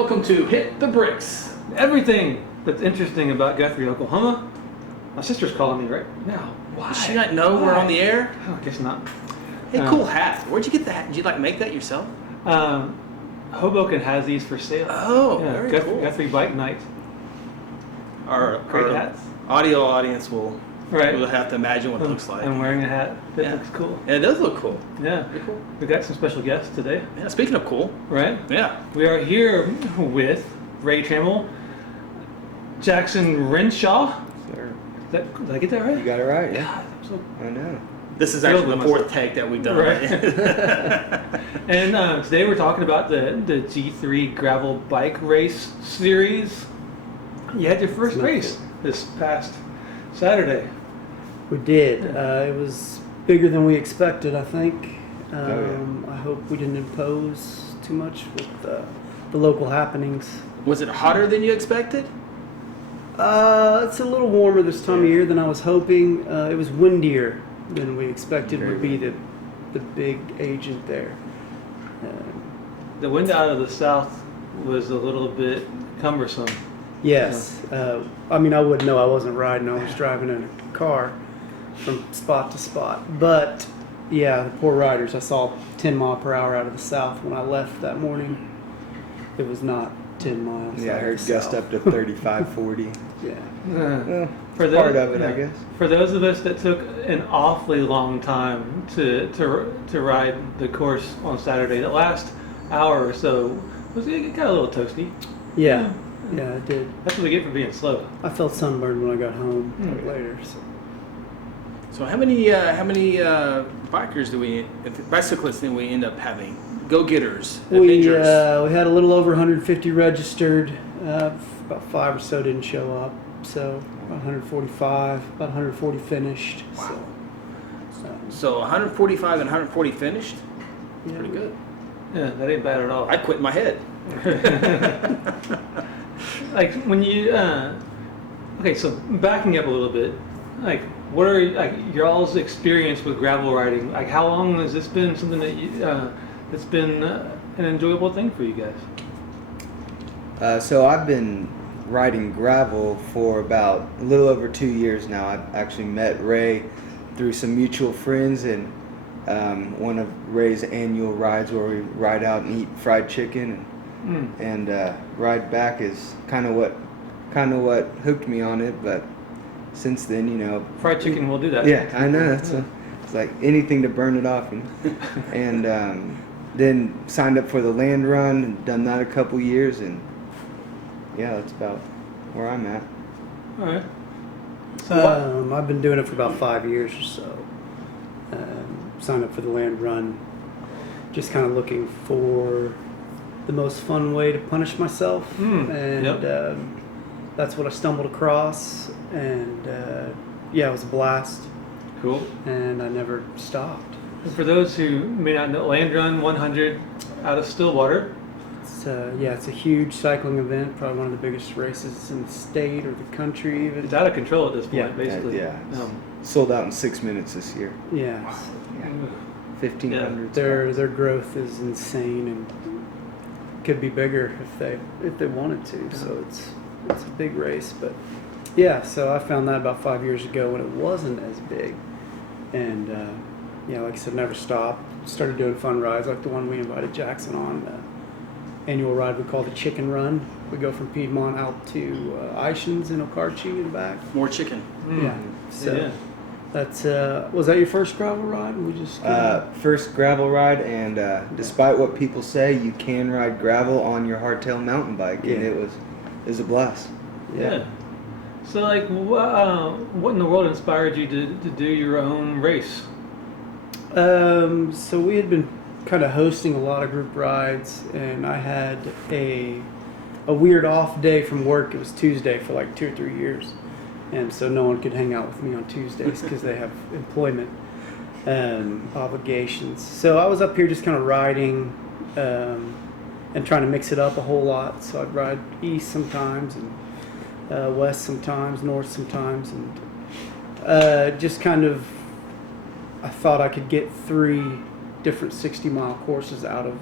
welcome to Hit the Bricks. Everything that's interesting about Guthrie, Oklahoma. My sister's calling me right now. Why? Does she not know we're on the air? Oh, I guess not. Hey, cool hat. Where'd you get the hat? Did you make that yourself? Hoboken has these for sale. Oh, yeah, very cool. Guthrie Bike Night. Our hats. Audio audience will have to imagine what it looks like. I'm wearing a hat that looks cool. Yeah, it does look cool. Yeah. Pretty cool. We got some special guests today. Yeah, speaking of cool. Right? Yeah. We are here with Ray Trammell, Jackson Renshaw. Sir. Did I get that right? You got it right, yeah. God, I'm so I know. This is actually the fourth take that we've done. Right. And today we're talking about the G3 gravel bike race series. You had your first race this past Saturday. We did. It was bigger than we expected, I think. I hope we didn't impose too much with the local happenings. Was it hotter than you expected? It's a little warmer this time of year than I was hoping. It was windier than we expected would be the big agent there. The wind out of the south was a little bit cumbersome. Yes. I mean, I wouldn't know. I wasn't riding. I was driving in a car from spot to spot. But, yeah, the poor riders. I saw 10 mile per hour out of the south when I left that morning. It was not 10 miles. Yeah, I heard gust up to 35, 40. Yeah. Well, For those, part of it, I guess. For those of us that took an awfully long time to ride the course on Saturday, the last hour or so, it got a little toasty. Yeah, it did. That's what we get for being slow. I felt sunburned when I got home later. So how many bicyclists do we end up having? Go-getters, We adventurers. had a little over 150 registered. About 5 or so didn't show up. So about 145, about 140 finished. Wow. So 145 and 140 finished? Yeah, Pretty good. Yeah, that ain't bad at all. I quit in my head. Like when you, okay, so backing up a little bit, like what are your all's experience with gravel riding? Like how long has this been something that that's been an enjoyable thing for you guys? So I've been riding gravel for about a little over 2 years now. I've actually met Ray through some mutual friends, and one of Ray's annual rides where we ride out and eat fried chicken and ride back is kind of what hooked me on it. But since then, Fried chicken will do that. Yeah, I know. It's like anything to burn it off, and then signed up for the land run and done that a couple years, and yeah, that's about where I'm at. All right. So I've been doing it for about 5 years or so. Signed up for the land run, just kind of looking for the most fun way to punish myself, and that's what I stumbled across, and it was a blast. Cool. And I never stopped. And for those who may not know, Land Run 100 out of Stillwater. It's a huge cycling event, probably one of the biggest races in the state or the country even. It's out of control at this point, basically. Sold out in 6 minutes this year. Yeah. 1,500. Their growth is insane and could be bigger if they wanted to. So it's a big race, but so I found that about 5 years ago when it wasn't as big, and like I said, never stopped. Started doing fun rides like the one we invited Jackson on. Annual ride we call the Chicken Run. We go from Piedmont out to Ishans and Okarchi and back. More chicken. Yeah. So that's was that your first gravel ride? We just first gravel ride, and despite what people say, you can ride gravel on your hardtail mountain bike, and it was a blast. Yeah. So what in the world inspired you to do your own race? So we had been kind of hosting a lot of group rides, and I had a weird off day from work. It was Tuesday for like 2 or 3 years, and so no one could hang out with me on Tuesdays because they have employment obligations. So I was up here just kind of riding and trying to mix it up a whole lot. So I'd ride east sometimes and west sometimes, north sometimes, and just kind of I thought I could get 3 different 60-mile courses out of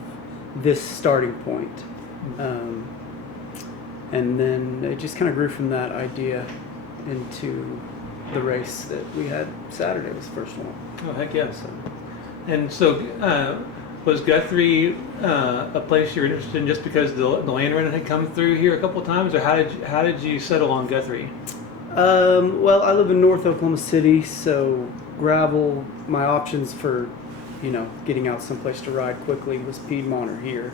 this starting point. And then it just kind of grew from that idea into the race that we had Saturday was the first one. Oh, heck yes. And so, was Guthrie a place you were interested in just because the land run had come through here a couple of times, or how did you settle on Guthrie? Well, I live in North Oklahoma City, so gravel, my options for, getting out someplace to ride quickly was Piedmont or here.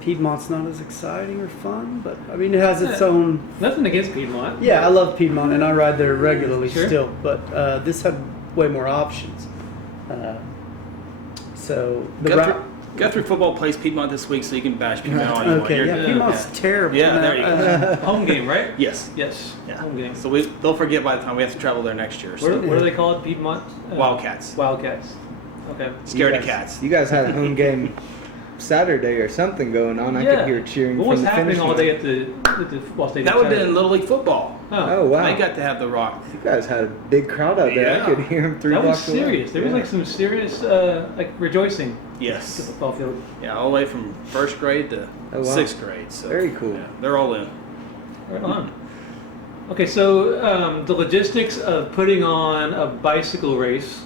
Piedmont's not as exciting or fun, but I mean, it has its own. Nothing against Piedmont. Yeah, I love Piedmont, and I ride there regularly Sure. still, but this had way more options. So the Guthrie football plays Piedmont this week, so you can bash Piedmont all you want. okay, You're yeah, good. Piedmont's terrible. Yeah, there you go. Home game, right? Yes. Yes. Yeah. Home game. So they'll forget by the time we have to travel there next year. So. What do they call it? Piedmont? Wildcats. Wildcats. Okay. Scaredy You guys- cats. You guys had a home game Saturday or something going on. I could hear cheering What from was the happening finish all line. day at the football stadium? That would have Saturday? been Little League football. Oh, wow. They got to have the rock. You guys had a big crowd out there. Yeah. I could hear them 3 That was blocks away. serious. There was Yeah. like some serious rejoicing at the Yes. football field. Yeah, all the way from first grade to Oh, wow. 6th grade. So Very cool. yeah, they're all in. Right on. Okay, so the logistics of putting on a bicycle race,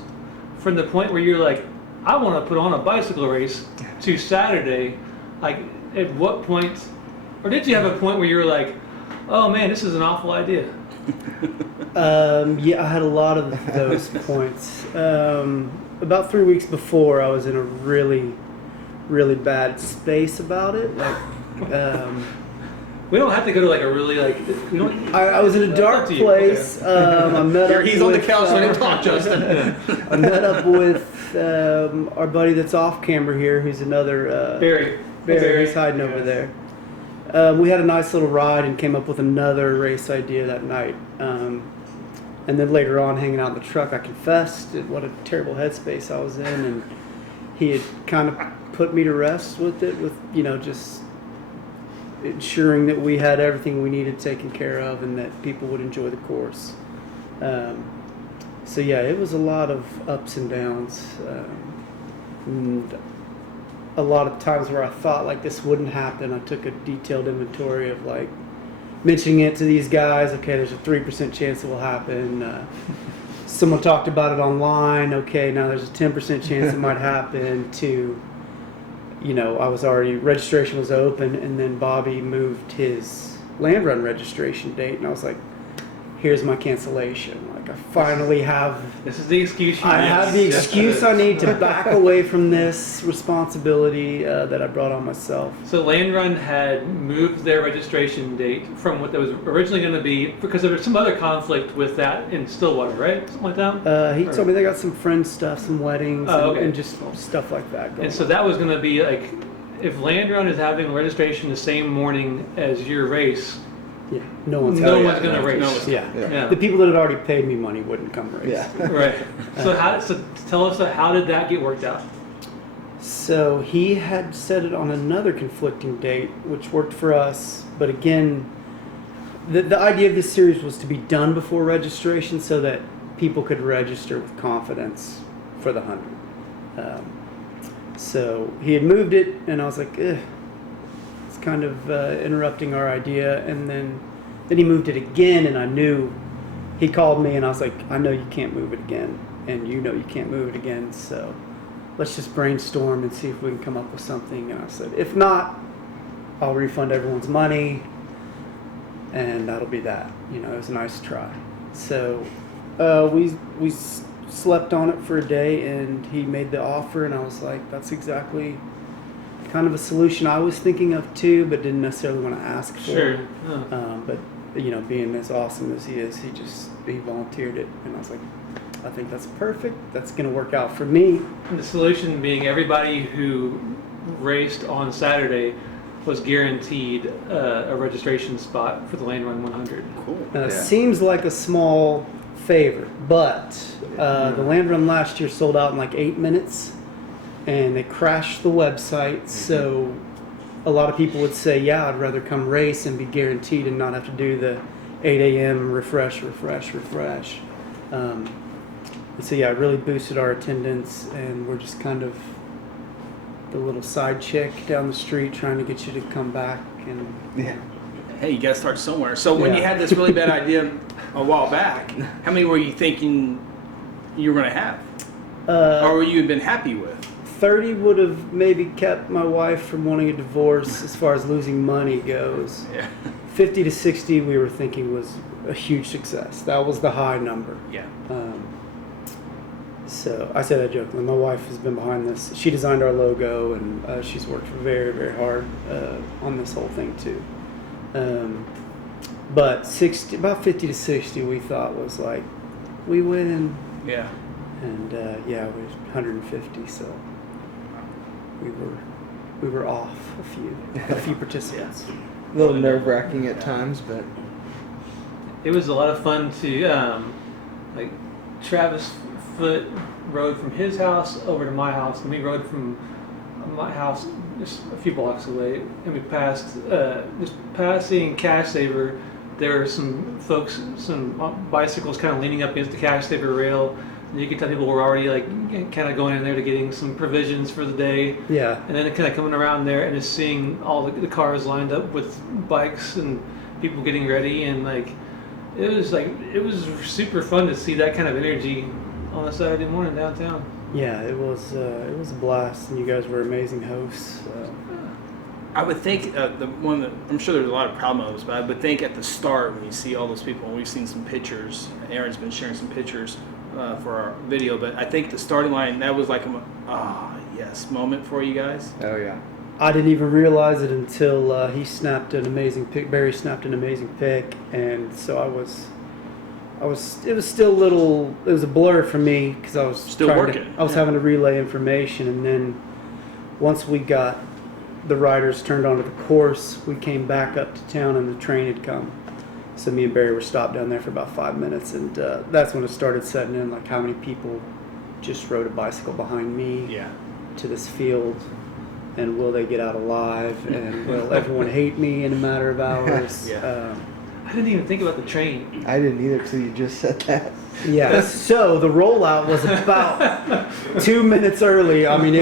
from the point where you're like, I want to put on a bicycle race, to Saturday, like at what point, or did you have a point where you were like, oh man, this is an awful idea? Yeah, I had a lot of those points. About 3 weeks before, I was in a really, really bad space about it. Like, We don't have to go to like a really we don't. I was in a Up dark to you. place. I met up He's on the with, couch, so don't talk, Justin. I met up with our buddy that's off camera here, who's another Barry. He's hiding over there. We had a nice little ride and came up with another race idea that night. And then later on, hanging out in the truck, I confessed what a terrible headspace I was in, and he had kind of put me to rest with it, with just ensuring that we had everything we needed taken care of and that people would enjoy the course. So yeah, it was a lot of ups and downs, and a lot of times where I thought like this wouldn't happen. I took a detailed inventory of like mentioning it to these guys. Okay, there's a 3% chance it will happen. Someone talked about it online. Okay, now there's a 10% chance it might happen. To registration was open, and then Bobby moved his land run registration date, and I was like, here's my cancellation. Like, I finally have, This is the excuse. I have the excuse I need to back away from this responsibility that I brought on myself. So Land Run had moved their registration date from what that was originally going to be, because there was some other conflict with that in Stillwater, right? Something like that? He told me they got some friend stuff, some weddings, Oh, okay. and just stuff like that going And so on. that was going to be like, if Land Run is having registration the same morning as your race, Yeah, no one's no gonna- one's going to race. No one's- Yeah. Yeah. The people that had already paid me money wouldn't come race. Yeah. Right. So tell us, how did that get worked out? So he had set it on another conflicting date, which worked for us. But again, the idea of this series was to be done before registration so that people could register with confidence for the 100. So he had moved it, and I was like, ugh, it's kind of interrupting our idea. And then he moved it again, and I knew, he called me, and I was like, I know you can't move it again, and you know you can't move it again, so let's just brainstorm and see if we can come up with something. And I said, if not, I'll refund everyone's money, and that'll be that. It was a nice try. So we slept on it for a day, and he made the offer, and I was like, that's exactly kind of a solution I was thinking of too, but didn't necessarily want to ask for. Sure. But being as awesome as he is, he volunteered it, and I was like, I think that's perfect. That's going to work out for me. And the solution being everybody who raced on Saturday was guaranteed a registration spot for the Land Run 100. Cool. Yeah. Seems like a small favor, but the Land Run last year sold out in like 8 minutes, and they crashed the website. So a lot of people would say, yeah, I'd rather come race and be guaranteed and not have to do the 8 a.m. refresh. So yeah, it really boosted our attendance, and we're just kind of the little side chick down the street trying to get you to come back, and Yeah. Hey, you got to start somewhere. So when you Yeah. had this really bad idea a while back, how many were you thinking you were going to have? Or were you been happy with? 30 would have maybe kept my wife from wanting a divorce as far as losing money goes. Yeah. 50 to 60 we were thinking was a huge success. That was the high number. Yeah. So I say that jokingly. My wife has been behind this. She designed our logo, and she's worked very, very hard on this whole thing too. But about 50 to 60 we thought was like, we win. Yeah. And yeah, we was 150, so we were off a few participants. A little nerve-wracking at times, but It was a lot of fun to like Travis Foot rode from his house over to my house, and we rode from my house just a few blocks away, and we passed just passing Cash Saver. There were some folks, some bicycles kind of leaning up against the Cash Saver rail. And you could tell people were already like kind of going in there to getting some provisions for the day. Yeah. And then kind of coming around there and just seeing all the cars lined up with bikes and people getting ready, and it was super fun to see that kind of energy on a Saturday morning downtown. Yeah, it was a blast, and you guys were amazing hosts. I would think I'm sure there's a lot of proud moments, but I would think at the start when you see all those people, and we've seen some pictures, Aaron's been sharing some pictures for our video, but I think the starting line, that was like yes moment for you guys. oh yeah. I didn't even realize it until he snapped an amazing pic. Barry snapped an amazing pic, and so it was still a little. It was a blur for me because I was Still working. I was having to relay information, and then once we got the riders turned onto the course, we came back up to town, and the train had come. So me and Barry were stopped down there for about 5 minutes, and that's when it started setting in. Like, how many people just rode a bicycle behind me Yeah. to this field, and will they get out alive, and will everyone hate me in a matter of hours? Yeah. I didn't even think about the train. I didn't either till you just said that. Yeah. So the rollout was about 2 minutes early. I mean,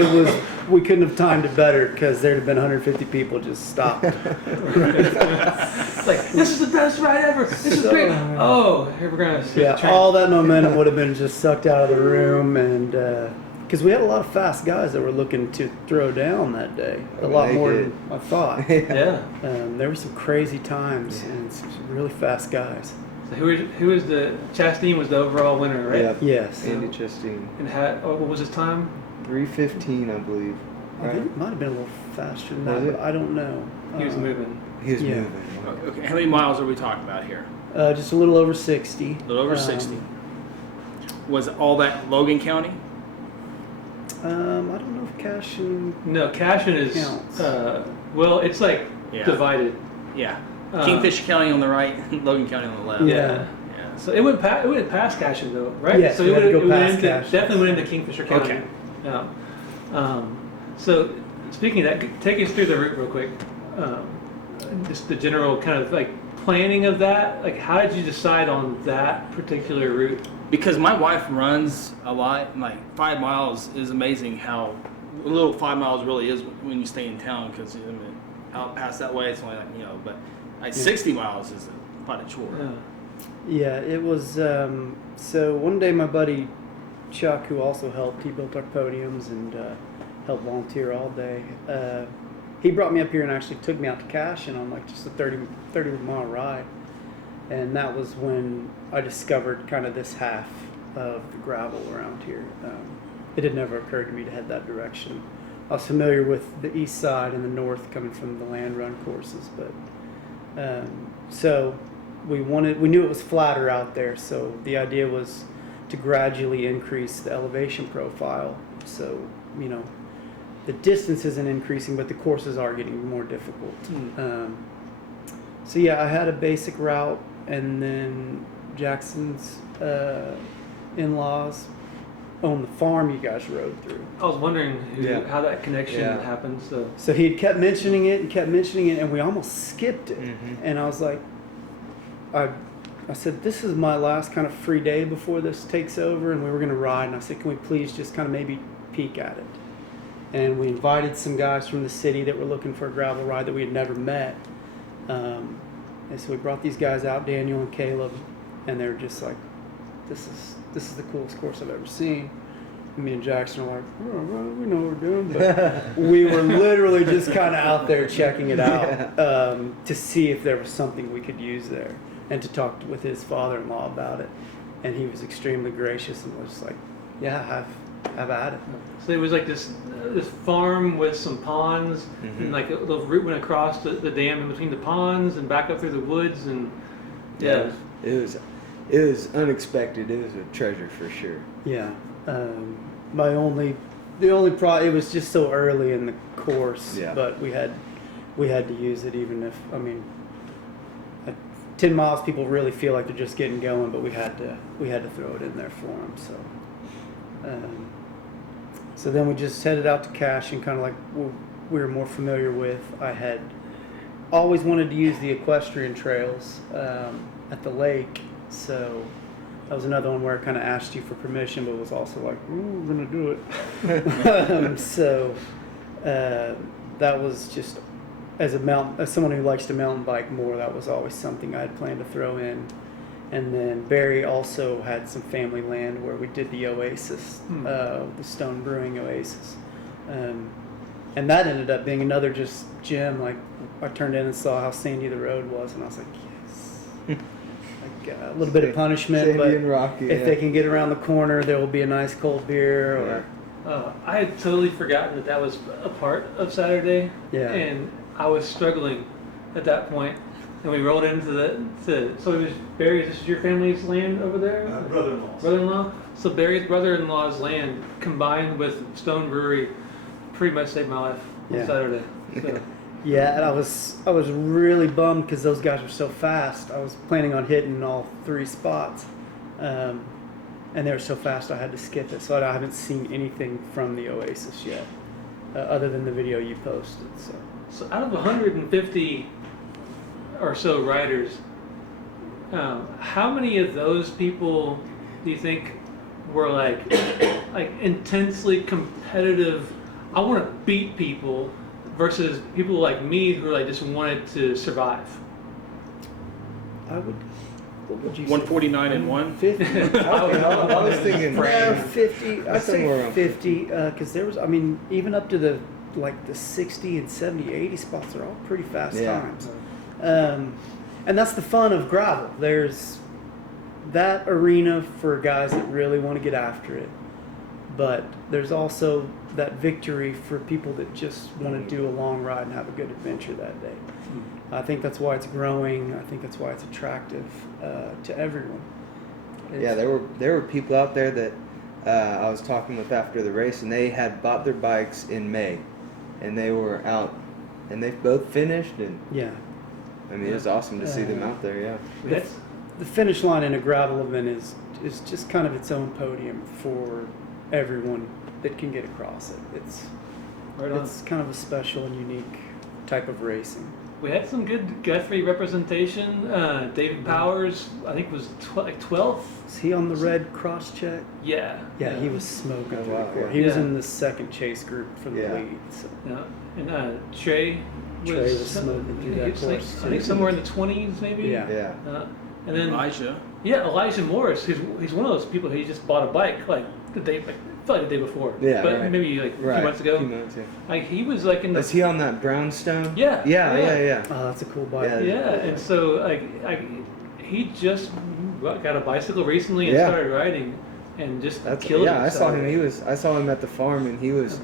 we couldn't have timed it better because there'd have been 150 people just stopped. It's like, this is the best ride ever. This is great. Oh, here we're gonna see the Yeah, train. all that momentum would have been just sucked out of the room, and because we had a lot of fast guys that were looking to throw down that day, a lot They more did. than I thought. Yeah. There were some crazy times and some really fast guys. So who is the Chastain was the overall winner, right? Yep. Yes. Andy Chastain. And what was his time? 3:15, I believe. I Right? think it might have been a little faster than Was that, it? but I don't know. He was moving. He was Yeah. moving. Okay. How many miles are we talking about here? Just a little over 60. A little over 60. Was all that Logan County? I don't know if Cashin. No, Cashin is Counts. well, it's like Yeah. divided. Yeah. Kingfisher County on the right, Logan County on the left. Yeah. Yeah. So it went past Cashin though, right? Yes, so we it had to went, go it went past into, Cashin. definitely went into Kingfisher County. Okay. Yeah. So speaking of that, take us through the route real quick. Just the general kind of like planning of that. Like, how did you decide on that particular route? Because my wife runs a lot, and like 5 miles is amazing how little 5 miles really is when you stay in town. Because I mean, out past that way, it's only like but like 60 miles is quite a chore. Yeah. Yeah, it was. So one day, my buddy Chuck, who also helped, he built our podiums and helped volunteer all day. He brought me up here and actually took me out to Cashin on like just a 30 mile ride. And that was when I discovered kind of this half of the gravel around here. It had never occurred to me to head that direction. I was familiar with the east side and the north coming from the land run courses, but so we knew it was flatter out there, so the idea was to gradually increase the elevation profile. So, the distance isn't increasing, but the courses are getting more difficult. So yeah, I had a basic route, and then Jackson's in-laws own the farm you guys rode through. I was wondering how that connection Yeah. happened. So he had kept mentioning it, and we almost skipped it. Mhm. And I was like, I said, this is my last kind of free day before this takes over, and we were going to ride. And I said, can we please just kind of maybe peek at it? and we invited some guys from the city that were looking for a gravel ride that we had never met. And so we brought these guys out, Daniel and Caleb, and they were just like, this is the coolest course I've ever seen. And me and Jackson are like, oh, well, we know what we're doing, but we were literally just kind of out there checking it out to see if there was something we could use there, and to talk with his father-in-law about it. And he was extremely gracious and was like, yeah, have at it. So it was like this farm with some ponds, and like a little route went across the dam in between the ponds and back up through the woods, and yeah. It was unexpected. It was a treasure for sure. Yeah. The only problem, it was just so early in the course, Yeah. but we had to use it, even if, I mean, at 10 miles people really feel like they're just getting going, but we had to throw it in there for them. So then we just headed out to Cache, and kind of like we were more familiar with. I had always wanted to use the equestrian trails at the lake, so that was another one where I kind of asked you for permission, but was also like, ooh, we're going to do it. So that was just, as someone who likes to mountain bike more, that was always something I had planned to throw in. And then Barry also had some family land where we did the Oasis, the Stone Brewing Oasis. And that ended up being another just gem. Like, I turned in and saw how sandy the road was, and I was like, yes. A little bit of punishment, Sandy but and rocky, if they can get around the corner, there will be a nice cold beer. Or I had totally forgotten that was a part of Saturday, and I was struggling at that point. And we rolled into so it was Barry. This is your family's land over there? Brother-in-law. Brother-in-law. So Barry's brother-in-law's land combined with Stone Brewery pretty much saved my life on Saturday. So. Yeah, and I was really bummed because those guys were so fast. I was planning on hitting all 3 spots, and they were so fast I had to skip it. So I haven't seen anything from the Oasis yet, other than the video you posted. So out of 150 or so riders, how many of those people do you think were like intensely competitive? I want to beat people, versus people like me who like just wanted to survive. What would you 149 say? and 1? 50. I was thinking 50. I'd somewhere say around 50 because there was, I mean, even up to the 60 and 70, 80 spots are all pretty fast times. And that's the fun of gravel. There's that arena for guys that really want to get after it, but there's also that victory for people that just want to do a long ride and have a good adventure that day. I think that's why it's growing. I think that's why it's attractive to everyone. There were people out there that I was talking with after the race, and they had bought their bikes in May, and they were out, and they both finished, and I mean, it was awesome to see them out there. Yeah, the finish line in a gravel event is just kind of its own podium for everyone that can get across it. It's kind of a special and unique type of racing. We had some good Guthrie representation. David Powers, I think, was like 12th. Is he on the red cross check? Yeah. Yeah, he was smoking through wow, the court. yeah. He was in the second chase group for the lead. So. Yeah. And Trey was smoking through that course. I think somewhere in the 20s, maybe. yeah. And then Elijah. Yeah, Elijah Morris. He's one of those people who just bought a bike like the day before. Yeah, but right. maybe like a few months ago. Like he was like in the. Is he on that brownstone? Yeah. Yeah. Oh, that's a cool bike. Yeah, and so he just got a bicycle recently and started riding, and just killed it. Yeah, I saw him. I saw him at the farm, and he was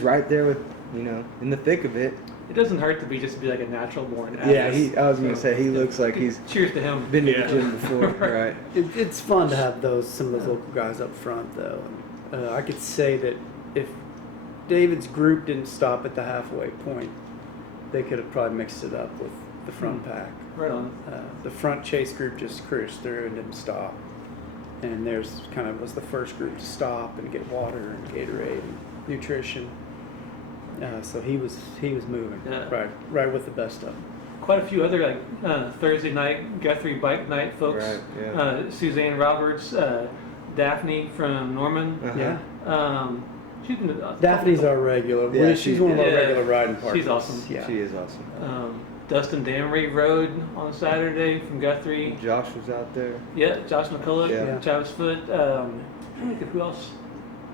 right there with, in the thick of it. It doesn't hurt to be like a natural born athlete. Yeah, I was gonna say he looks like he's cheers to him. been to the gym before, right? It's fun to have some of those local guys up front, though. I could say that if David's group didn't stop at the halfway point, they could have probably mixed it up with the front pack. Right on. The front chase group just cruised through and didn't stop, and theirs kind of was the first group to stop and get water and Gatorade and nutrition. So he was moving right with the best of them. Quite a few other Thursday night Guthrie bike night folks. Right, yeah. Suzanne Roberts, Daphne from Norman. Uh-huh. Yeah. She's been Daphne's our regular. Yeah, She's one of our yeah. regular riding partners. She's awesome. Yeah. She is awesome. Dustin Damery rode on Saturday from Guthrie. Josh was out there. Yeah, Josh McCulloch, Yeah. Travis Foote. I don't think who else.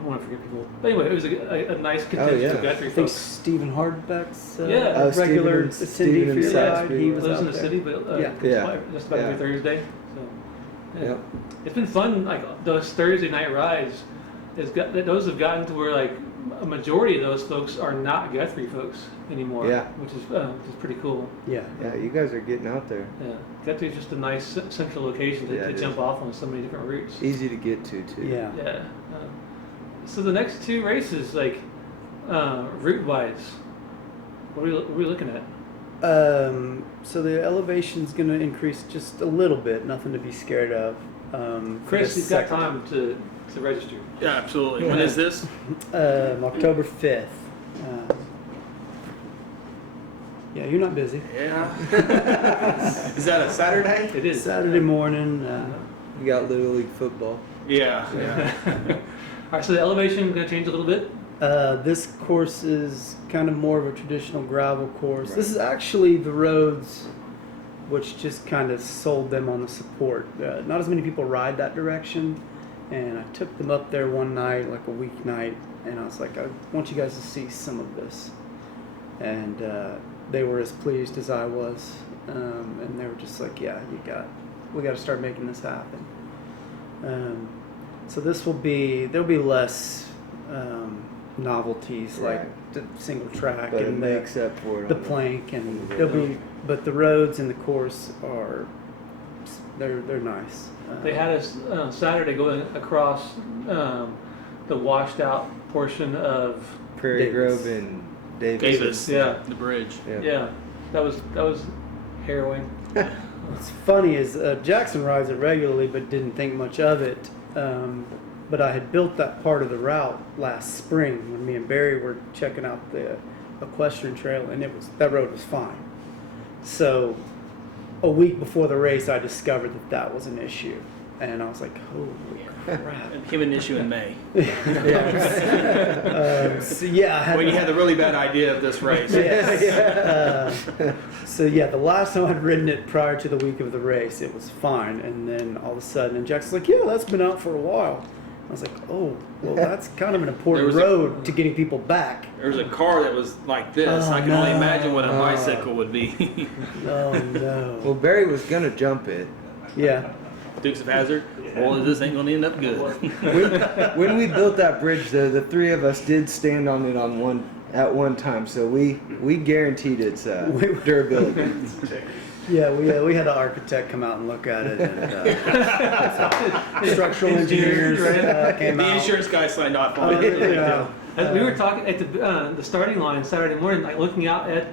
I want to forget people. But anyway, it was a nice contingent yeah. of Guthrie I think folks. Stephen Hardbeck's Yeah. regular Stephen Cindy for your ride. Satsby He was Lives out in the there. city, but Yeah. comes Yeah. by just about every Yeah. Thursday. So, yeah. Yep. It's been fun. Like those Thursday night rides, those have gotten to where like a majority of those folks are not Guthrie folks anymore. Yeah. which is pretty cool. Yeah. Yeah, you guys are getting out there. Yeah, Guthrie is just a nice central location to, Yeah, to it jump is. off on so many different routes. Easy to get to too. Yeah. Yeah. So the next two races, like route wise, what are we looking at? So the elevation's going to increase just a little bit. Nothing to be scared of. For Chris, the you've got second- time to register. Yeah, absolutely. When is this? October 5th. Yeah, you're not busy. Yeah. Is that a Saturday? It is Saturday morning. You got Little League football. Yeah. Yeah. All right, so the elevation is going to change a little bit. This course is kind of more of a traditional gravel course. Right. This is actually the roads which just kind of sold them on the support. Not as many people ride that direction, and I took them up there one night, like a weeknight, and I was like, I want you guys to see some of this. And they were as pleased as I was, and they were just like, yeah, we got to start making this happen. So there'll be less novelties Right. like the single track But it and makes up for it. the on plank, and Yeah. there'll be, but the roads and the course they're nice. They had us Saturday going across the washed out portion of Prairie Davis. Grove and Davis. Davis. Yeah. The bridge. yeah. That was harrowing. What's funny is Jackson rides it regularly, but didn't think much of it. But I had built that part of the route last spring when me and Barry were checking out the equestrian trail, and that road was fine. So a week before the race, I discovered that was an issue, and I was like, "Holy crap!" It became an issue in May. So yeah, I had When you had the really bad idea of this race. So yeah, the last time I'd ridden it prior to the week of the race, it was fine, and then all of a sudden, and Jackson's like, "Yeah, that's been out for a while." I was like, "Oh, well, that's kind of an important There was road to getting people back." There was a car that was like this. Oh, I can only no. imagine what a bicycle would be. Oh no! Well, Barry was gonna jump it. Yeah, Dukes of Hazzard. Well, this ain't gonna end up good. When we built that bridge, the three of us did stand on it at one time, so we guaranteed its durability. yeah. We had an architect come out and look at it, and structural engineers came The out. insurance guy signed off on it. Yeah. As we were talking at the starting line Saturday morning, like looking out at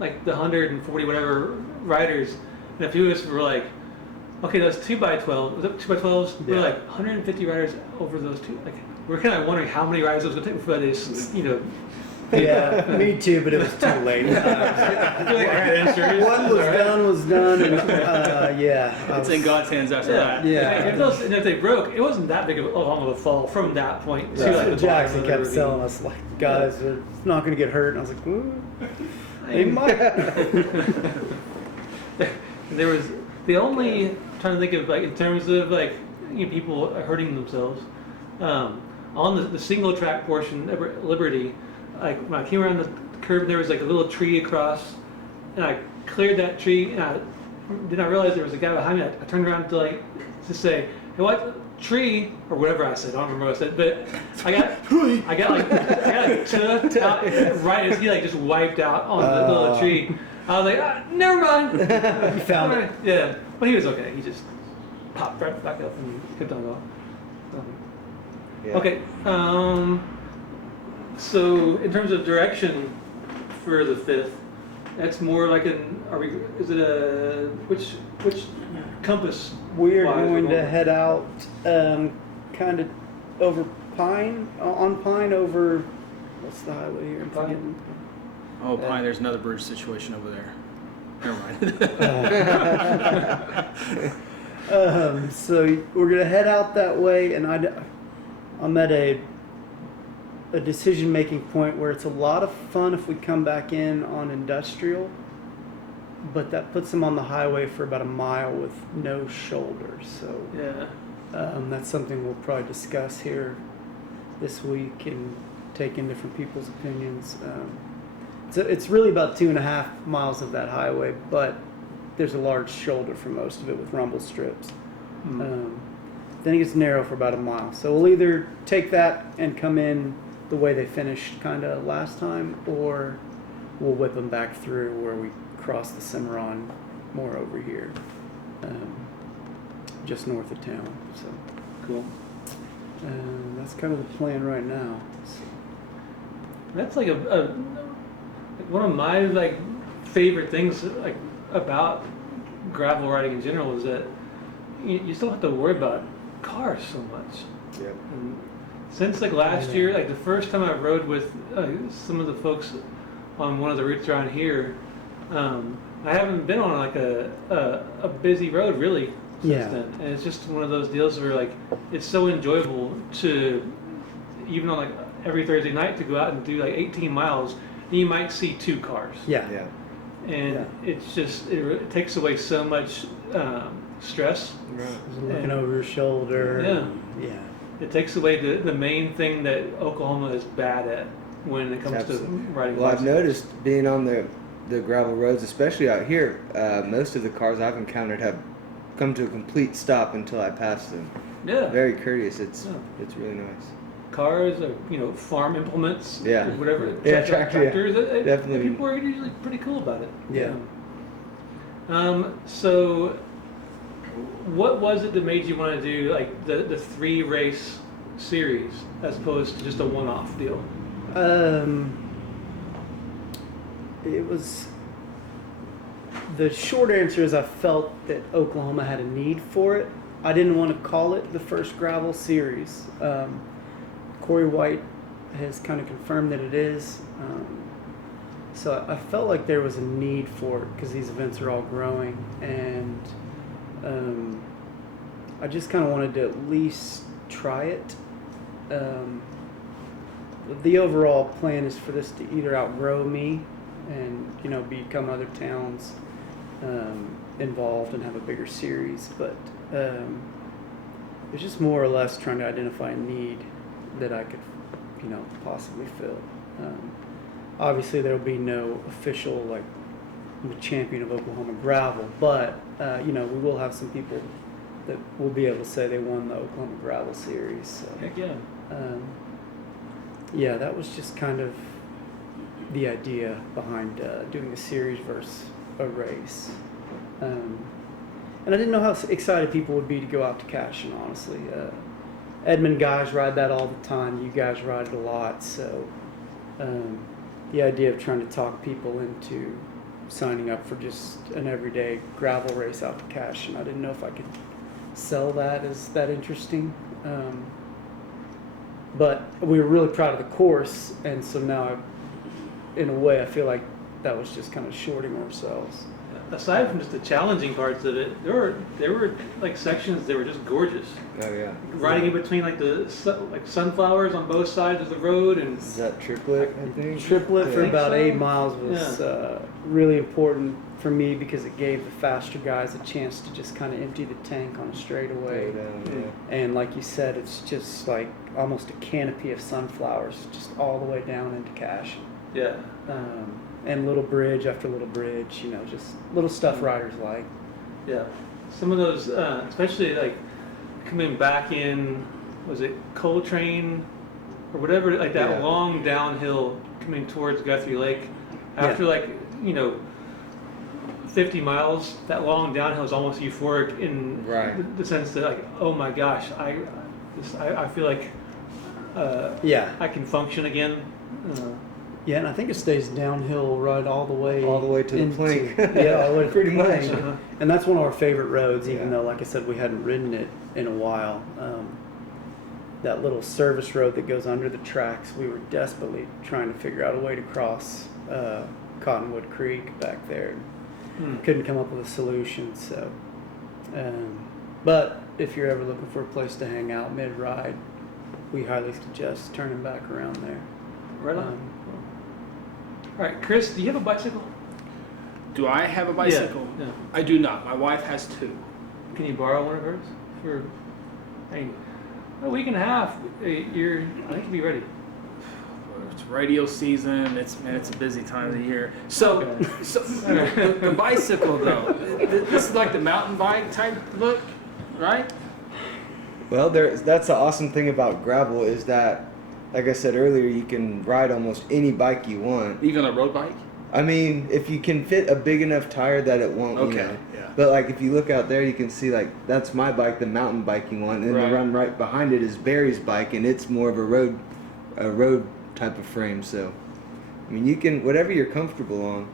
like the 140 whatever riders, and a few of us were like, okay, those 2x12, was it 2x12s? We were Yeah. like 150 riders over those two. Like we're kind of wondering how many riders it was going to take before they just, Yeah, me too, but it was too late. I feel like I had insurance. What was done, and yeah. I It's was- in God's hands after Yeah. that. Yeah. And if they broke, it wasn't that big of long of a fall from that point to That's like what the bottom Jackson of the kept ravine. telling us, like, guys, they're not going to get hurt. And I was like, "Ooh, they might." There was the only I'm trying to think of like in terms of like people hurting themselves on the single track portion of Liberty. Like when I came around the curve, there was like a little tree across, and I cleared that tree, and I realized there was a guy behind me. I turned around to say, "Hey, what tree?" or whatever I said. I don't remember what I said, but I got chucked out right as he like just wiped out on the little tree. I was like, never mind. You found it. Yeah, but he was okay. He just popped right back up and kept on going. Yeah. Okay. So in terms of direction for the 5th, that's more like which compass? We're wise going we're to head out kind of over Pine, on Pine over, what's the highway here? I'm Pine? forgetting. Oh, Pine, there's another bridge situation over there. Never mind. So we're gonna head out that way, and I'm at a a decision-making point where it's a lot of fun if we come back in on industrial, but that puts them on the highway for about a mile with no shoulder. So Yeah. that's something we'll probably discuss here this week and take in different people's opinions. So it's really about 2.5 miles of that highway, but there's a large shoulder for most of it with rumble strips. Then it gets narrow for about a mile. So we'll either take that and come in the way they finished kind of last time, or we'll whip them back through where we cross the Cimarron more over here, just north of town. So Cool. that's kind of the plan right now. So, That's like one of my like favorite things like about gravel riding in general is that you still have to worry about cars so much. Yep. And since like last year, like the first time I rode with some of the folks on one of the routes around here, I haven't been on like a busy road really since then. And it's just one of those deals where like it's so enjoyable to even on like every Thursday night to go out and do like 18 miles. And you might see 2 cars. yeah. And it's just it takes away so much stress. Right. Just looking over your shoulder. Yeah. Yeah. It takes away the main thing that Oklahoma is bad at when it comes to riding. Well, I've bicycles. noticed being on the gravel roads, especially out here, most of the cars I've encountered have come to a complete stop until I pass them. Yeah. Very courteous. It's Yeah. really nice. Cars or farm implements. Yeah. Or whatever. Yeah, tractor, yeah. Tractors. Definitely. People are usually pretty cool about it. Yeah. So, what was it that made you want to do like the 3 race series as opposed to just a one-off deal? It was, the short answer is I felt that Oklahoma had a need for it. I didn't want to call it the first gravel series. Corey White has kind of confirmed that it is. So I felt like there was a need for it because these events are all growing, and I just kind of wanted to at least try it. The overall plan is for this to either outgrow me and become other towns involved and have a bigger series, but it's just more or less trying to identify a need that I could possibly fill. Obviously there will be no official like the champion of Oklahoma gravel, but we will have some people that will be able to say they won the Oklahoma gravel series. So. Heck yeah. Yeah, that was just kind of the idea behind doing a series versus a race. And I didn't know how excited people would be to go out to Cashin, honestly. Edmond guys ride that all the time. You guys ride it a lot. So the idea of trying to talk people into signing up for just an everyday gravel race out to Cashin, I didn't know if I could sell that as that interesting. But we were really proud of the course, and so now, in a way, I feel like that was just kind of shorting ourselves. Aside from just the challenging parts of it, there were like sections that were just gorgeous. Oh yeah. Riding in between like the sunflowers on both sides of the road, and Is that triplet? I think. Triplet for think about so. 8 miles was really important for me because it gave the faster guys a chance to just kind of empty the tank on a straightaway. And like you said, it's just like almost a canopy of sunflowers just all the way down into Cashin. yeah. And little bridge after little bridge, just little stuff riders like. Yeah, some of those, especially like coming back in, was it Coltrane or whatever, like that long downhill coming towards Guthrie Lake. After 50 miles, that long downhill is almost euphoric in the sense that like, oh my gosh, I feel like I can function again. Yeah, and I think it stays downhill right all the way to the plank. Yeah, all the way to Pretty the much. plank. Uh-huh. And that's one of our favorite roads, even Yeah. though, like I said, we hadn't ridden it in a while. That little service road that goes under the tracks, we were desperately trying to figure out a way to cross Cottonwood Creek back there. Couldn't come up with a solution. So, but if you're ever looking for a place to hang out mid-ride, we highly suggest turning back around there. Right on. All right, Chris, do you have a bicycle? Do I have a bicycle? Yeah. I do not. My wife has two. Can you borrow one of hers for a week and a half? I think you'll be ready. It's radio season. It's a busy time of the year. So, Okay. the bicycle though, this is like the mountain bike type look, right? Well, that's the awesome thing about gravel is that, like I said earlier, you can ride almost any bike you want. Even a road bike. I mean, if you can fit a big enough tire that it won't, you Okay, know. yeah. But like if you look out there, you can see like that's my bike, the mountain biking one, and Right. the run right behind it is Barry's bike, and it's more of a road type of frame. So, I mean, you can whatever you're comfortable on.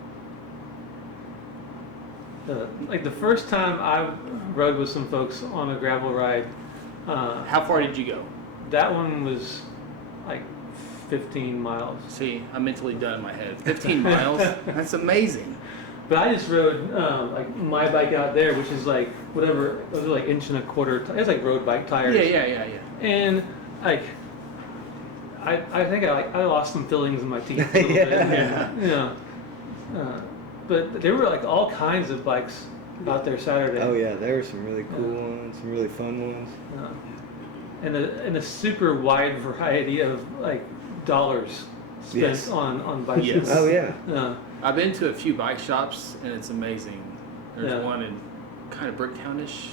Like the first time I rode with some folks on a gravel ride, How far did you go? that one was like 15 miles. See, I'm mentally done in my head. 15 miles. That's amazing. But I just rode like my bike out there, which is like whatever, those are like 1.25 inch. It's like road bike tires. Yeah. And like, I think I lost some fillings in my teeth a little bit. Yeah. But there were like all kinds of bikes out there Saturday. Oh yeah, there were some really cool ones, some really fun ones. And a super wide variety of like dollars spent Yes. on bicycles. Yes. Oh yeah. Yeah. I've been to a few bike shops and it's amazing. There's Yeah. one in kind of Bricktownish.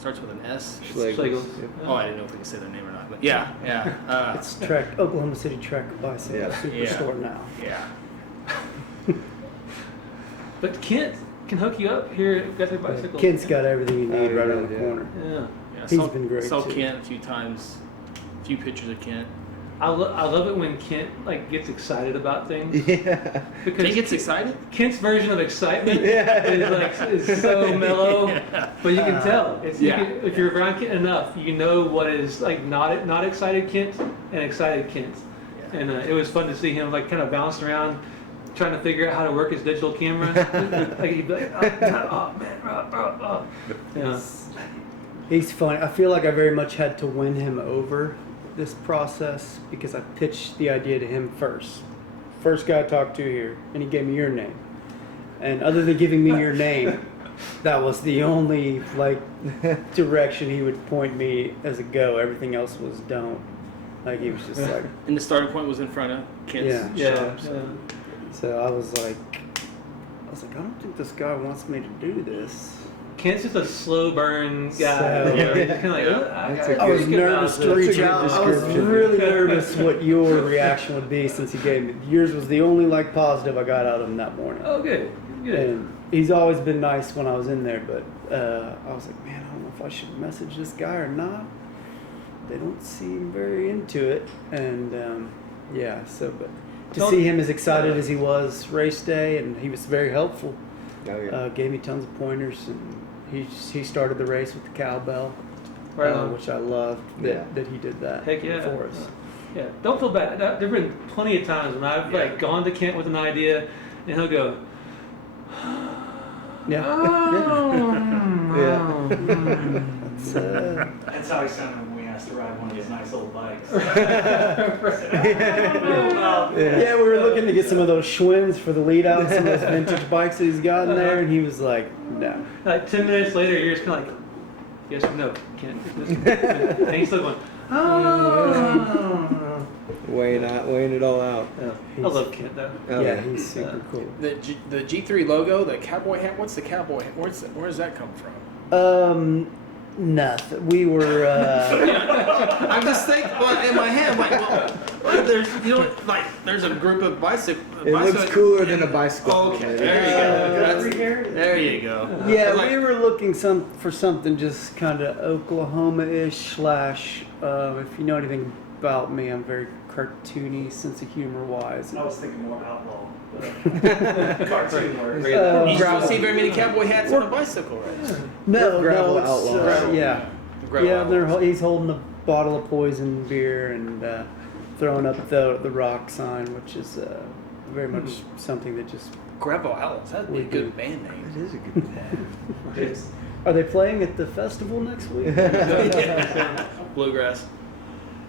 Starts with an S. Schlegel's. Yep. Oh, I didn't know if we could say their name or not, but yeah. It's Oklahoma City Track Bicycle Yeah. Superstore now. Yeah. But Kent can hook you up here at Guthrie Bicycle. Kent's got everything you need Oh, right yeah, around the yeah. corner. Yeah. Yeah, He's been great, Saw too. Kent a few times, a few pictures of Kent. I love it when Kent like gets excited about things. Yeah. Because He gets excited? Kent's version of excitement Yeah. is so mellow, Yeah. but you can tell. It's, Yeah. if you're around Kent enough, you know what is like not excited Kent and excited Kent. Yeah. And it was fun to see him like kind of bouncing around, trying to figure out how to work his digital camera. Like he'd be like, oh man, oh. Yeah. He's funny. I feel like I very much had to win him over this process because I pitched the idea to him first. First guy I talked to here, and he gave me your name. And other than giving me your name, that was the only like direction he would point me as a go. Everything else was don't. Like he was just like. And the starting point was in front of Kent's Yeah. shop. So. So I was like, I don't think this guy wants me to do this. Kent's just a slow burn guy. So- Yeah, he's kind of like, That's a I was good- nervous to That's a reach good out. I was description. really nervous what your reaction would be since he gave me. Yours was the only like positive I got out of him that morning. Oh, good. Good. And he's always been nice when I was in there, but I was like, man, I don't know if I should message this guy or not. They don't seem very into it, and but to Don't- see him as excited as he was race day, and he was very helpful. Oh yeah. Gave me tons of pointers, and he started the race with the cowbell, Right on. which I loved Yeah. that he did that Heck yeah. for us. Yeah, don't feel bad. There've been plenty of times when I've like gone to Kent with an idea, and he'll go, Yeah. Yeah. It's, That's how he sounded when we asked to ride one of his nice old bikes. yeah, we were looking to get some of those Schwinn's for the lead out, some of those vintage bikes that he's got in there, and he was like, no. Like 10 minutes later, you're just kind of like, yes or no, Kent. And he's still going, oh. Weighing it all out. Yeah. I love Kent though. Oh, Yeah, he's super cool. The G3 logo, the cowboy hat. What's the cowboy hat? Where does that come from? Nothing. We were. I'm just thinking, well, in my head, I'm like, well, there's, there's a group of bicycle. It looks cooler than a bicycle. Okay, there you go. There you go. Yeah, Like- we were looking for something just kind of Oklahoma-ish / if you know anything about me, I'm very cartoony, sense of humor wise. I was thinking more outlaw. Cartoon words. You don't see very many cowboy hats on a bicycle race. No, Gravel it's, outlaws. yeah. Gravel Yeah, outlaws. he's holding a bottle of poison beer and throwing up the rock sign, which is very much something that just. Gravel Outlaws. That'd be a We good do. band name. It is a good Are they playing at the festival next week? Bluegrass.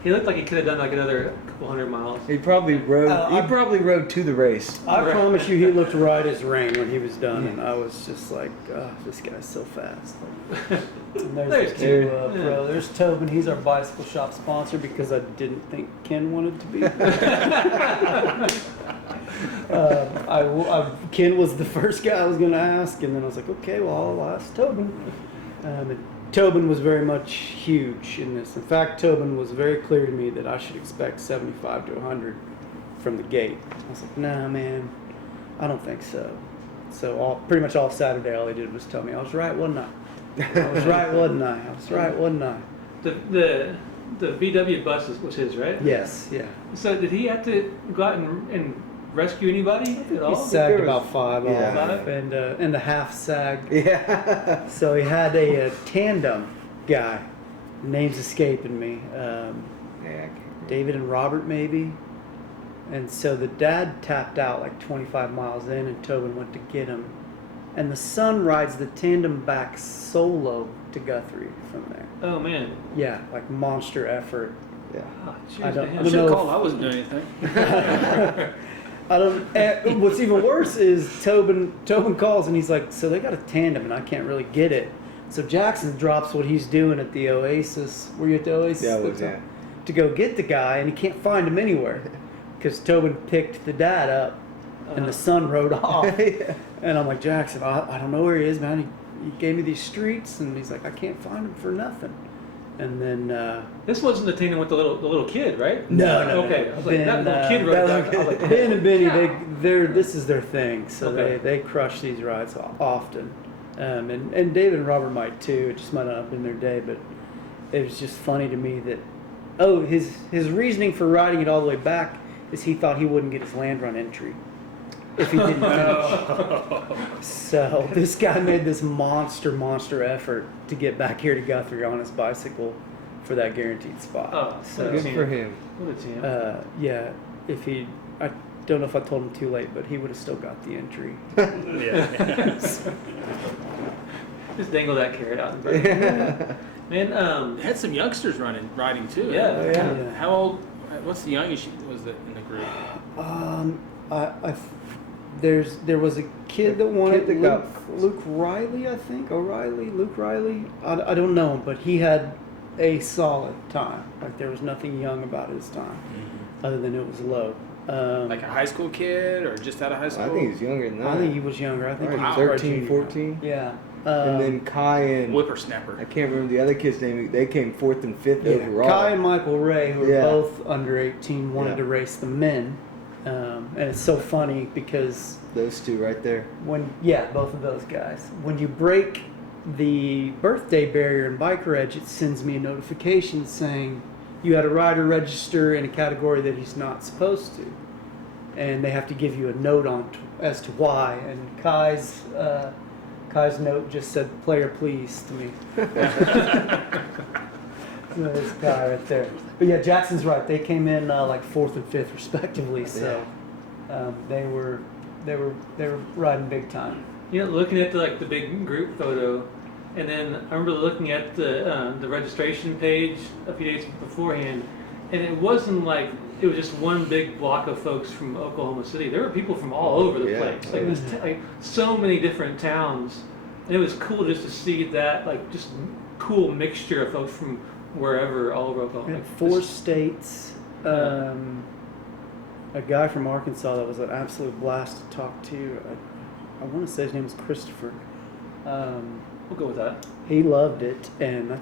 He looked like he could have done like another couple hundred miles. He probably rode. I- he probably rode to the race. I Right. promise you, he looked right as rain when he was done, and I was just like, oh, this guy's so fast. And There's the two. two, bro. There's Tobin. He's our bicycle shop sponsor because I didn't think Ken wanted to be. Ken was the first guy I was going to ask, and then I was like, okay, well, I'll ask Tobin. And Tobin was very much huge in this. In fact, Tobin was very clear to me that I should expect 75 to 100 from the gate. I was like, nah, man, I don't think so. So pretty much all Saturday, all he did was tell me I was right, wasn't I? I was right, wasn't I? I was right, wasn't I? The VW bus was his, right? Yes, yeah. So did he have to go out and rescue anybody at He all? sagged there was- about 5 yeah. off, and the half sag. Yeah. So he had a tandem guy. Name's escaping me. Yeah. I can't David and Robert, maybe. And so the dad tapped out like 25 miles in, and Tobin went to get him. And the son rides the tandem back solo to Guthrie from there. Oh man. Yeah, like monster effort. Yeah. Oh, cheers I to don't- him. I I should don't have know called. I wasn't doing anything. I don't. What's even worse is Tobin calls and he's like, so they got a tandem and I can't really get it. So Jackson drops what he's doing at the Oasis. Were you at the Oasis? Yeah, I that was, time? yeah. To go get the guy, and he can't find him anywhere because Tobin picked the dad up and the son rode off. Yeah. And I'm like, Jackson, I don't know where he is, man. He gave me these streets, and he's like, I can't find him for nothing. And then This wasn't the tandem with the little kid, right? No. Okay. I was like, Ben, that little kid rode back. I was like, Ben and Benny, this is their thing. So Okay. they crush these rides often. And David and Robert might too. It just might not have been their day, but it was just funny to me that, his reasoning for riding it all the way back is he thought he wouldn't get his land run entry if he didn't finish. So this guy made this monster effort to get back here to Guthrie on his bicycle for that guaranteed spot. Oh, so Good for him. what a team. yeah, I don't know if I told him too late, but he would have still got the entry. Yeah. Just dangle that carrot out in front of him. Man, They had some youngsters riding too. Yeah. Yeah. How old? What's the youngest was that in the group? There was a kid that wanted Kid that got- Luke Riley, I think. Luke Riley. I don't know him, but he had a solid time. Like there was nothing young about his time, other than it was low. Like a high school kid or just out of high school? I think he's younger than that. I think he was younger. I think he was Like probably 13, junior. 14. Yeah. And then Kai and Whippersnapper. I can't remember the other kid's name. They came 4th and 5th Yeah, overall. Kai and Michael Ray, who were Yeah. both under 18, wanted Yeah. to race the men. And it's so funny because Those two right there. both of those guys. When you break the birthday barrier in Bike Reg, it sends me a notification saying you had a rider register in a category that he's not supposed to. And they have to give you a note as to why. And Kai's note just said, player please to me. There's Kai right there. But yeah, Jackson's right. They came in like 4th and 5th respectively. So they were riding big time. you know, looking at the big group photo, and then I remember looking at the registration page a few days beforehand, and it wasn't like it was just one big block of folks from Oklahoma City. There were people from all over the Yeah. place. Like, there's like so many different towns, and it was cool just to see that just cool mixture of folks from wherever all over Oklahoma. We had Like, 4 just- states. A guy from Arkansas that was an absolute blast to talk to. I want to say his name was Christopher. We'll go with that. He loved it, and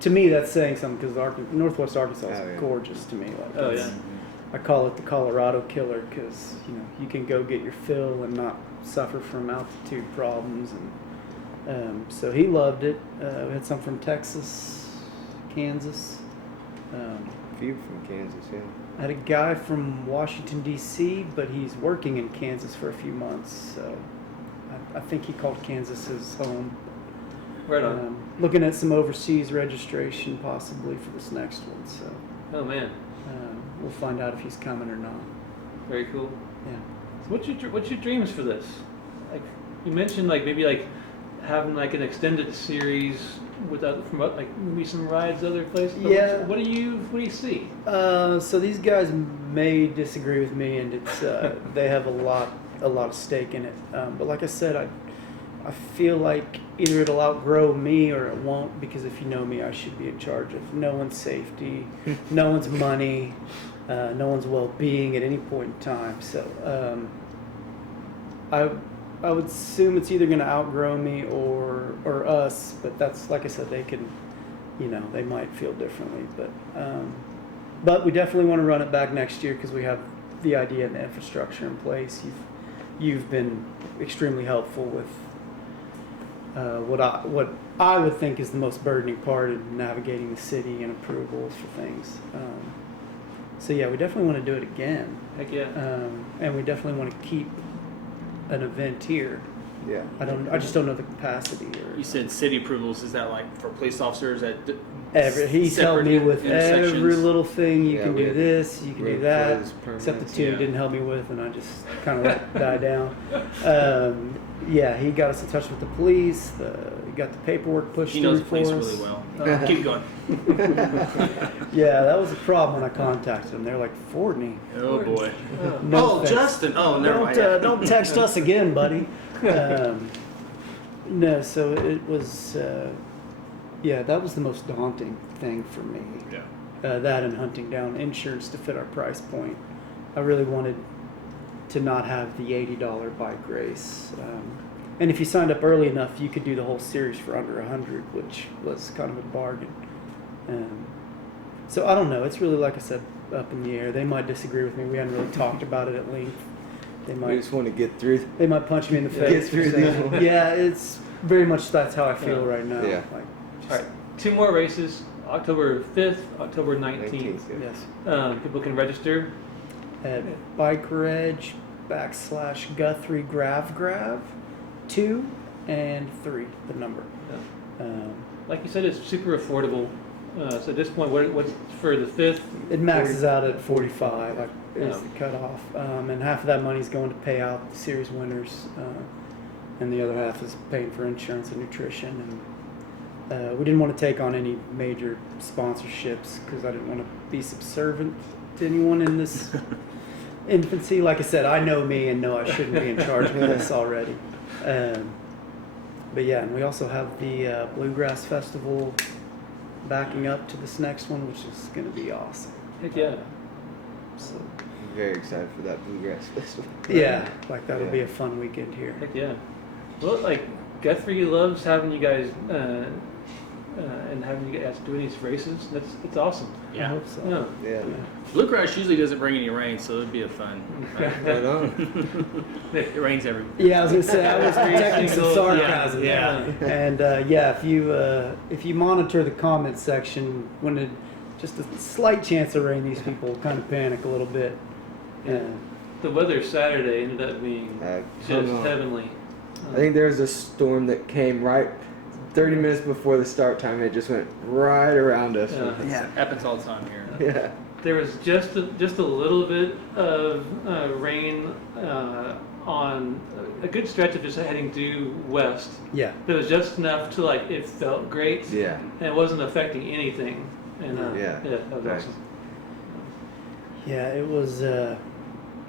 to me that's saying something because Northwest Arkansas is Oh, yeah. gorgeous to me. Like Oh it's- yeah. I call it the Colorado killer because you can go get your fill and not suffer from altitude problems, and so he loved it. We had some from Texas, Kansas. A few from Kansas, yeah. I had a guy from Washington D.C., but he's working in Kansas for a few months, so I think he called Kansas his home. Right on. Looking at some overseas registration possibly for this next one, so Oh man, we'll find out if he's coming or not. very cool. Yeah. So what's your dreams for this? Like you mentioned, maybe having an extended series from like maybe some rides other places? But Yeah. What do you see? So these guys may disagree with me, and it's they have a lot of stake in it. But like I said, I feel like either it'll outgrow me or it won't, because if you know me, I should be in charge of no one's safety, no one's money, no one's well-being at any point in time. So I would assume it's either going to outgrow me or us. But that's, like I said, they can, they might feel differently. But we definitely want to run it back next year because we have the idea and the infrastructure in place. You've been extremely helpful with what I would think is the most burdening part in navigating the city and approvals for things. So yeah, we definitely want to do it again. Heck yeah. And we definitely want to keep an event here. Yeah. I just don't know the capacity. Or You said city approvals. Is that like for police officers at he's helped me with every intersections? little thing. You Yeah, can we do have this, you can do road that. closed Except the permits. two Yeah. didn't help me with, and I just kind of let it die down. Yeah, he got us in touch with the police. Got the paperwork pushed He knows through the for police us. really well. Keep going. Yeah, that was a problem when I contacted them. They're like, Fortney. Oh boy. No Oh, offense. Justin. Oh, never mind. Don't text us again, buddy. No, so it was, that was the most daunting thing for me. Yeah. That and hunting down insurance to fit our price point. I really wanted to not have the $80 bike race. And if you signed up early enough, you could do the whole series for under $100, which was kind of a bargain. So I don't know. It's really, like I said, up in the air. They might disagree with me. We hadn't really talked about it at length. We just want to get through. They might punch me in the face. Get through for these saying- ones. Yeah, it's very much that's how I feel right now. Yeah. Like, All right, 2 more races, October 5th, October 19th. 19th, yeah. yes. People can register. At Bike Reg /Guthrie Grav 2 and 3, the number. Like you said, it's super affordable. So at this point, what's for the 5th? It maxes out at 45 is Yeah. the cutoff, and half of that money is going to pay out the series winners, and the other half is paying for insurance and nutrition. And we didn't want to take on any major sponsorships because I didn't want to be subservient to anyone in this infancy. Like I said, I know me and know I shouldn't be in charge of this already. But yeah, and we also have the Bluegrass Festival backing up to this next one, which is going to be awesome. Heck yeah. So I'm very excited for that Bluegrass Festival. yeah, like that'll Yeah. be a fun weekend here. Heck yeah. Well, like Guthrie loves having you guys and having you guys doing these races. It's awesome. I Yeah. hope so. Yeah. Yeah. Bluegrass usually doesn't bring any rain, so it'd be a fun. Right on. It rains every. Yeah, I was gonna say I was detecting some single- sarcasm. Yeah. And if you monitor the comment section, when it just a slight chance of rain, these people kind of panic a little bit. Yeah. The weather Saturday ended up being just heavenly. I think there was a storm that came right 30 minutes before the start time. It just went right around us. Yeah. Happens all the time here. Yeah. There was just a little bit of rain on a good stretch of just heading due west. Yeah. There was just enough to like it felt great. Yeah. And it wasn't affecting anything. And Yeah. that was Nice. awesome. Yeah, it was.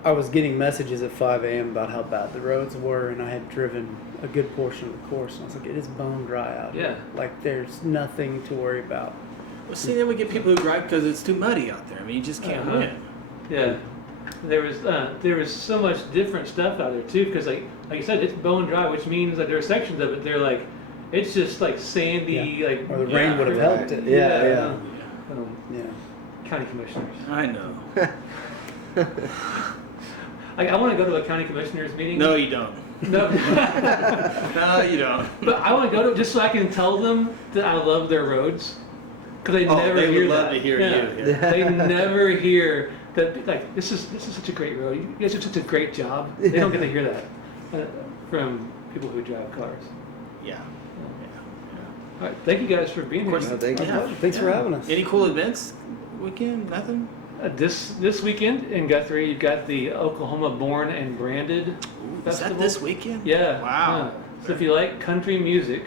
I was getting messages at 5 a.m. about how bad the roads were, and I had driven a good portion of the course, and I was like, it is bone dry out here. Yeah. Like, there's nothing to worry about. Well, see, then we get people who drive because it's too muddy out there. I mean, you just can't Uh-huh. win. Yeah, there was so much different stuff out there too, because like you said, it's bone dry, which means that there are sections of it they're like, it's just like sandy, like Or the rain would have right. helped it. Yeah. Yeah. County commissioners. I know. I want to go to a county commissioners meeting. No, you don't. No. No, you don't. But I want to go to just so I can tell them that I love their roads, because they never they hear would love that. to hear Yeah. you. Yeah. They never hear that. Like this is such a great road. You guys do such a great job. They don't get to hear that from people who drive cars. Yeah. All right, thank you guys for being here. course. No, thank you. Yeah. Thanks for having us. Any cool events? Weekend? Nothing? This weekend in Guthrie, you've got the Oklahoma Born and Branded Is Festival. that this weekend? Yeah. Wow. yeah. So if you like country music,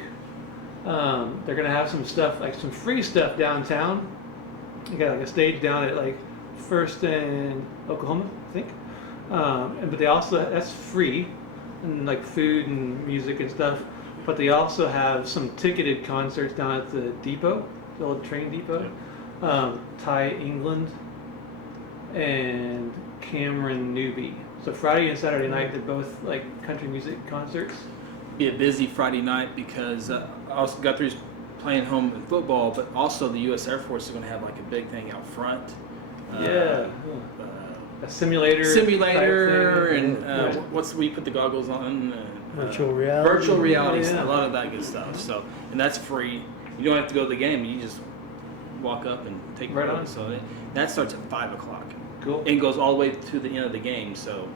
They're gonna have some stuff, like some free stuff downtown. You got like a stage down at like First and Oklahoma, I think. But they also, that's free, and like food and music and stuff. But they also have some ticketed concerts down at the depot, the old train depot. Ty England and Cameron Newby. So Friday and Saturday night, they're both like country music concerts. Be a busy Friday night because also Guthrie's playing home in football, but also the U.S. Air Force is going to have like a big thing out front. A simulator Simulator type thing. and what's where you put the goggles on? Virtual reality. Virtual reality, Yeah. a lot of that good stuff. So, and that's free. You don't have to go to the game. You just walk up and take Right part of on. it. So that starts at 5 o'clock. Cool. And goes all the way to the end of the game. So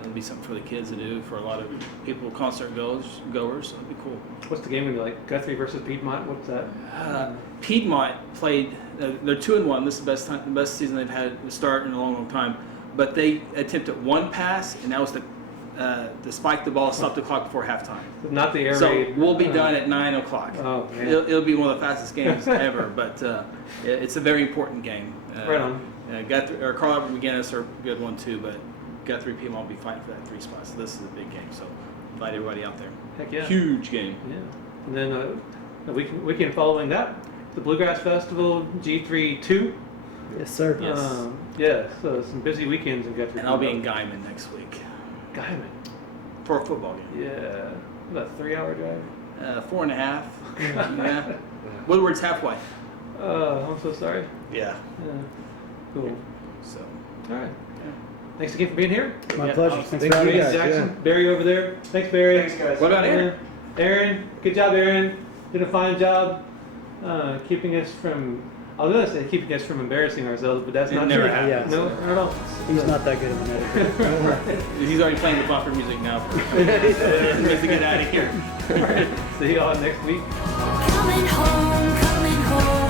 it'll be something for the kids to do, for a lot of people, concert goers. So it'll be cool. What's the game gonna be like? Guthrie versus Piedmont? What's that? Piedmont played. They're 2-1. This is the best season they've had to start in a long, long time. But they attempted one pass, and that was to spike the ball, stop the clock before halftime. Not the air So raid. we'll be done at 9 o'clock. Oh man. It'll be one of the fastest games ever, but it's a very important game. Right on. Guthrie or Carl Albert McGinnis are a good one too, but Guthrie Piedmont will be fighting for that 3 spot. So this is a big game. So invite everybody out there. Heck yeah. Huge game. Yeah. And then the weekend following that, the Bluegrass Festival G3 2. Yes, sir. Yes. Yeah. So some busy weekends in Guthrie. And I'll be in Guyman next week Guyman. for a football game. Yeah. About a 3-hour drive. 4.5. Yeah. Woodward's halfway. I'm so sorry. Yeah. Yeah. Cool. So. All right. Thanks again for being here. My Yeah, pleasure. awesome. Thanks Thank for having you, us. guys. Jackson, yeah. Barry over there. Thanks, Barry. Thanks, guys. What about Aaron? Aaron, good job, Aaron. Did a fine job keeping us from. I was gonna say keeping us from embarrassing ourselves, but that's It not never true. happens. No, not at all. He's not that good of an editor. He's already playing the bumper music now. He has to get out of here. See y'all next week. Coming home, coming home.